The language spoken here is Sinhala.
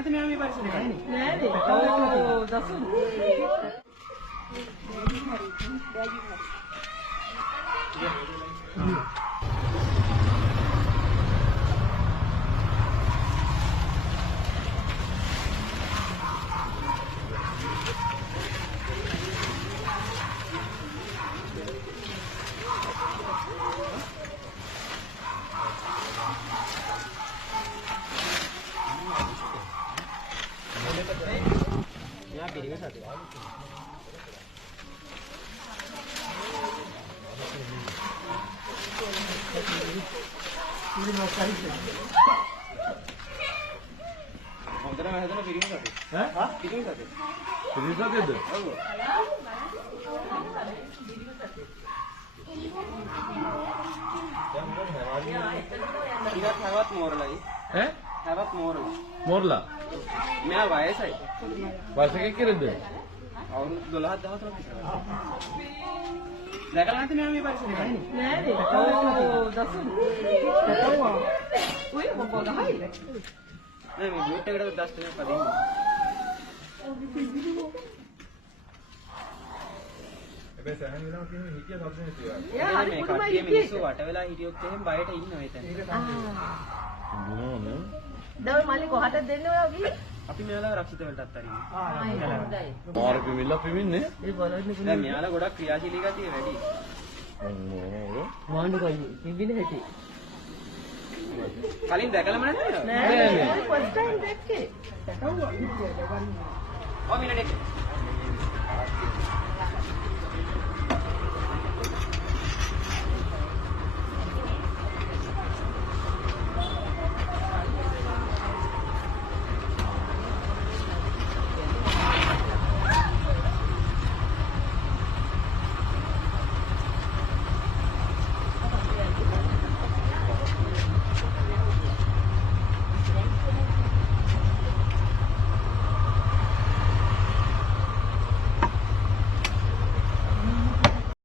නැති මෙයා මේ පරිසරේ නෑනේ. ඔව් දසුන්. හොඳටම හැදෙන පිරිමි සතේ. ඈ? පිරිමි සතේ. පිරිසකද? ඔව්. ඉතින් හැවත් මෝරලයි. ඈ? හැවත් මෝරලා. මොර්ලා. මෙයා වයසයි. වයසක කිරද? අවුරුදු 12 13ක් විතර. දැකලා නැති මෙයා මේ පරිසරේ නෑනේ. ඔව් දසුන්. තතවා. ඔය මොකද ගහයි? නෑ මේ බූට් එකකට 10 තුනක් පදින්න. හැබැයි සෑහෙන වෙලාවක් කියන්නේ හිතිය සබ්ජෙක්ට් කියලා. එයා හරි මේ පුදුමයි කට්ටිය හිටියේ. මිනිස්සු වට වෙලා හිටියොත් එහෙම බයට ඉන්නවා එතන. දුනෝනේ. දවල් මල්ලි කොහටද දෙන්නේ ඔය ගිහින්? අපි මෙයාලා රක්ෂිත වලටත් අරිනවා. හොඳයි. මාර පිමිල්ල පිමින්නේ. ඒ බලන්නේ දැන් මෙයාලා ගොඩක් ක්‍රියාශීලී ගතිය වැඩි. මොනෝ. මාණ්ඩු කයි පිබින හැටි. කලින් දැකලාම නැද්ද? නෑ නෑ ෆස්ට් ටයිම් දැක්කේ. ඔව් මිනිඩේ.